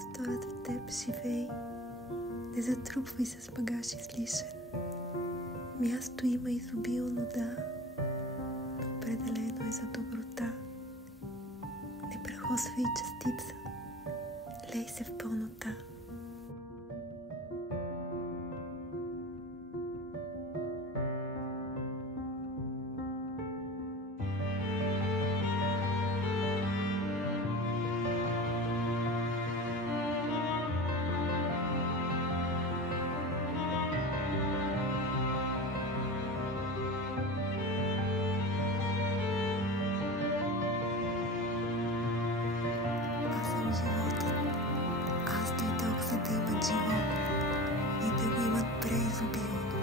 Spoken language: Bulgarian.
просторът в теб живей, не затрупвай с багаж излишен. Място има изобилно, да, но определено е за доброта. Не прахосвай частица, лей се в пълнота. Живот, аз дойдох, за да имат живот и да го имат преизобилно.